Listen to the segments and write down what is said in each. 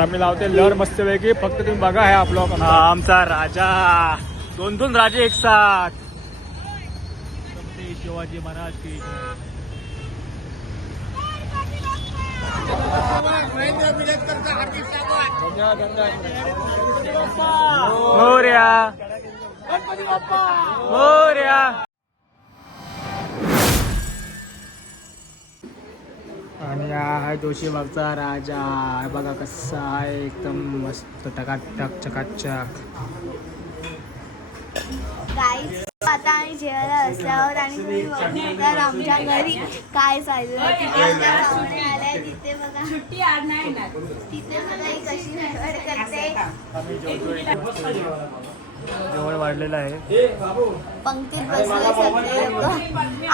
आम्ही लावते लहर मस्त पैकी. फक्त तुम्ही बघा आहे आपला आमचा राजा. दोन राजे एक साथ. शिवाजी महाराज की मोरया मोरया. आणि हा आहे जोशीबागचा राजा. बघा कसा आहे एकदम मस्त टकाटक चकाचक. गाईस आता आम्ही जेवायला बसल्यावर आणि तुम्ही बघू शकता आमच्या घरी काय चाललं. तिथे आल्या तिथे बघा सुट्टी आज नाही ना. तिथे बघा ही कशी निवड करते. जेवण वाढलेलं आहे. पंक्तीत बसले सगळे लोक.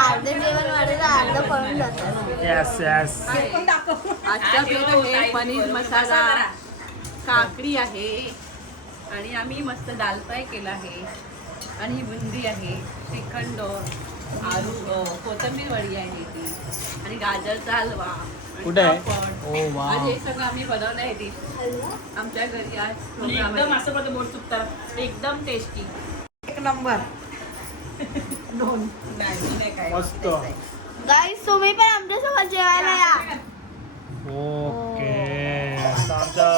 अर्ध जेवण वाढलं अर्ध पळून जातात. Yes yes. आजचा मेनू आहे पनीर मसाला, काकडी आहे आणि आम्ही मस्त दाल फ्राय केला आहे आणि बुंदी आहे, श्रीखंड, आलू, कोथिंबीर वडी आहे ती आणि गाजरचा हलवा. कुठे आहे? ओ वा. आज हे सगळं आम्ही बनवलं आहे ती आमच्या घरी. आज एकदम असं पण बोट चुकतात एकदम टेस्टी. एक नंबर. दोन नाही काय मस्त. गाईस तुम्ही पण आमच्यासोबत जेवायला या. ओके. आता आमच्या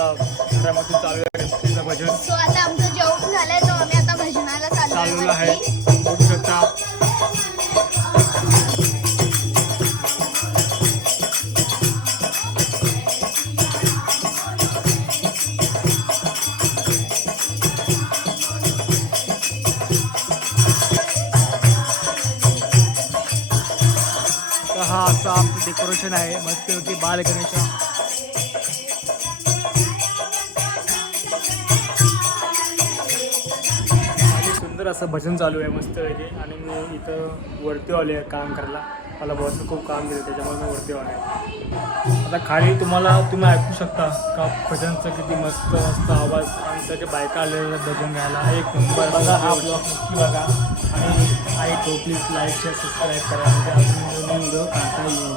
घरामध्ये चालू आहे गणपतीचं भजन. सो आता आमचं जेवण झालंय तो आम्ही आता भजनाला चालू आहे. चाललो. बघू शकता. हा असं आमचं डेकोरेशन आहे मस्त बाल गणेश. सुंदर असं भजन चालू आहे मस्त पैकी. आणि मी इथं वरती आले काम करायला. मला बॉसनं खूप काम दिलं त्याच्यामुळे मी वरती आले. आता खाली तुम्ही ऐकू शकता का भजनचं किती मस्त मस्त आवाज. आणि सगळे बायका आलेल्या भजन गायला. एक नंबर. बघा हा ब्लॉग नक्की बघा. आणि तो प्लीज लाईक शेअर सबस्क्राईब करा म्हणजे अजून व्हिडिओ काढता येईल.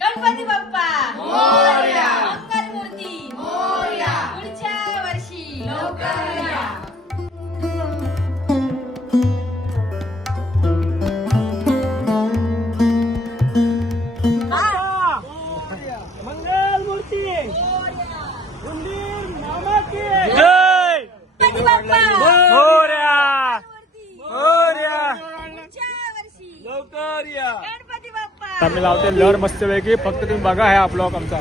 गणपती बाप्पा मोरया. मंगलमूर्ती मोरया. पुढच्या वर्षी लवकर या. मंगलमूर्ती उंदीर मामा की जय. गणपती बाप्पा मोरया मोरया. पुढच्या वर्षी लवकर या. गणपती बाप्पा. आम्ही लावते लहर मस्त पैकी. फक्त तुम्ही बघा आहे आपला आमचा.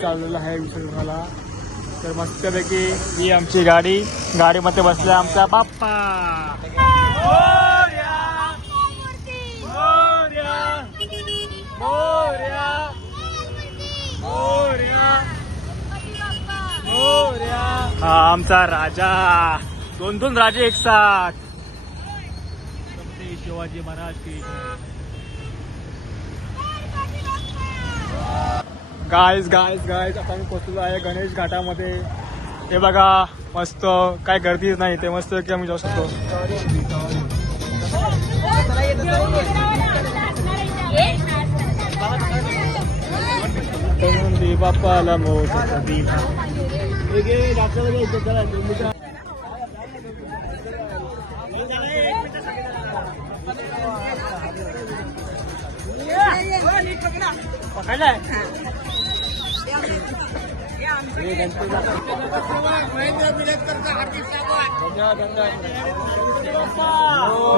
चाललेला आहे विसर्जनाला. तर मस्तपैकी ही आमची गाडीमध्ये बसला आमचा बाप्पा. मोरया मोरया मोरया मोरया मोरया. हा आमचा राजा. दोन राजे एक साथ. शिवाजी महाराज की गाईज आता मी पोचलो आहे गणेश घाटामध्ये. हे बघा मस्त काय गर्दीच नाही ते मस्त की आम्ही जाऊ शकतो. बाप्पाला मोठा दिला.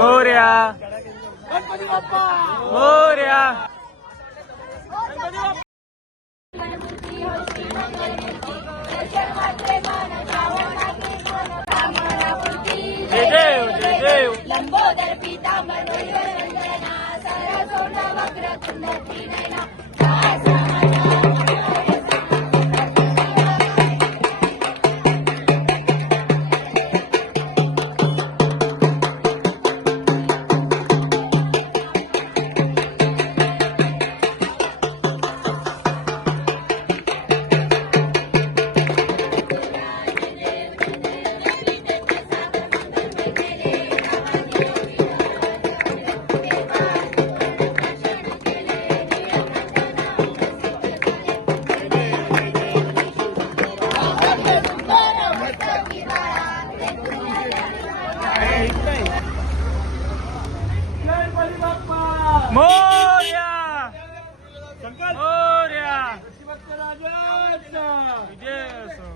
मोरया मोरया. जय देव जय देव. लंबोदर पिता मनोरंजना सरसोट वक्रतुंड त्रिनयना. मोरया मोरया. विजय असो.